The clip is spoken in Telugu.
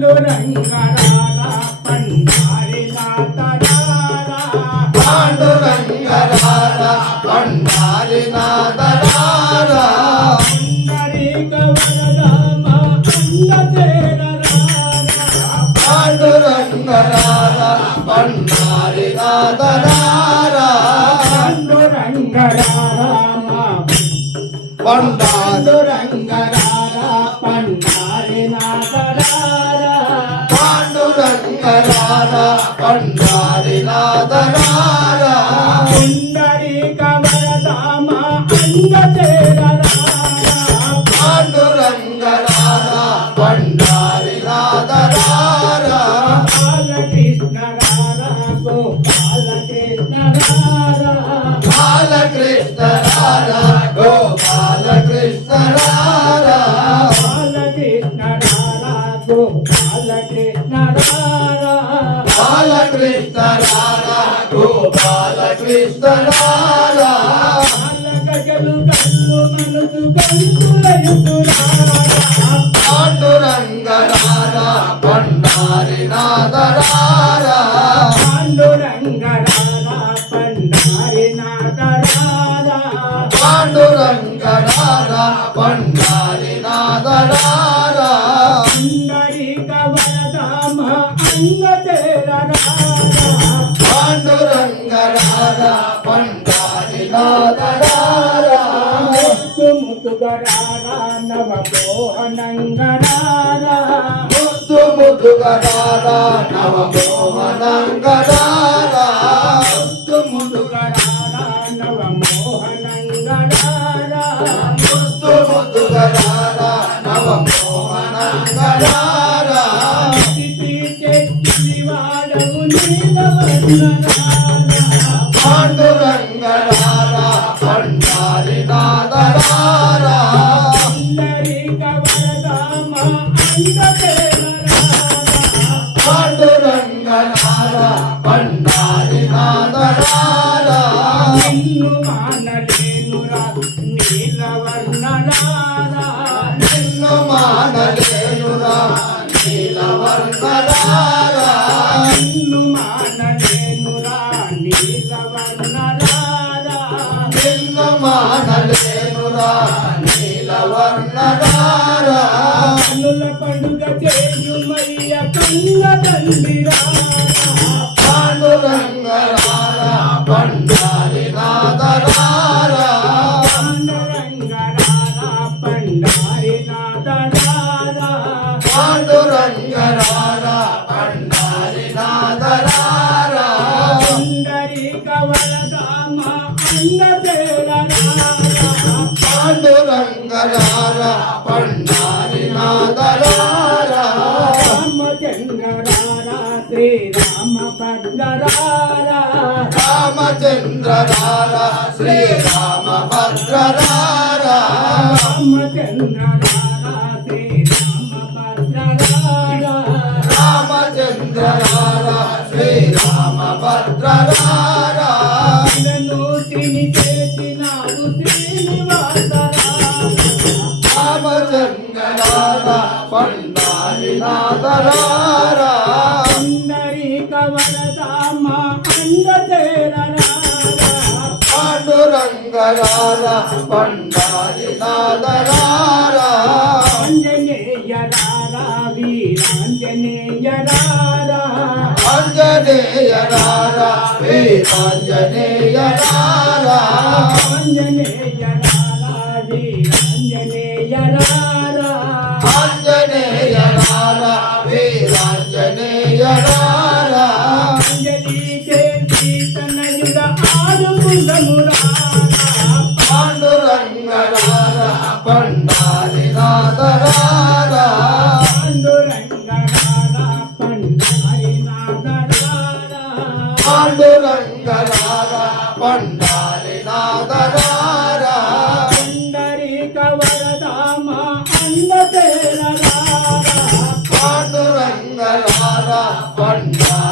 పాండురంగరారా పండారి నాథరారా పాండురంగరారా పండారి నాదరారా పుండరీక వరదామ అండ చేరరారా పాండురంగరారా పండారి నాదరారా. పాండురంగరారా పండారి పుండరీక వరదామ అండ బాలకృష్ణ రారా గోపాలకృష్ణ రారా బాలగజలు కళ్ళు మనసు కల్లులయుతురారా పాండురంగరారా పండారి పాండురంగ పండారి అంగ చేరరారా పాండురంగరారా పండారి నాదరారా ముతుగరారా నవ మోహనంగరారా ముద్దు ముద్దుగరారా నవమోహనంగరారా ముద్దు పండారి నాదరారా పుండరీక వరదామ పండారి నాదరారా నిన్ను నిన్ను మానలేనురా నీలవర్ణరారా కన్నుల పండుగ చేయుమయ్య కన్న తండ్రిరా. పాండురంగరారా పండారి నాదరారా రామచంద్రరారా శ్రీరామభద్రరారా రామచంద్రరారా శ్రీరామభద్రరారా రామచంద్రరారా శ్రీరామభద్రరారా రామచంద్రరారా శ్రీరామభద్రరారా నూతిని రామచంద్రరారా పండారి నాదరారా. వరదామ అండ చేరరారా పాండురంగరారా పండారి నాదరారా. ఆంజనేయరారా వీరాంజనేయరారా. ఆంజనేయరారా వీరాంజనేయరారా. ఆంజనేయరారా వీరాంజనేయరారా. పండాలి నాదరారా పాండురంగరారా పండాలి నాదరారా పుండరీక వరదామ అన్నదేరారా పాండురంగరారా పండాలి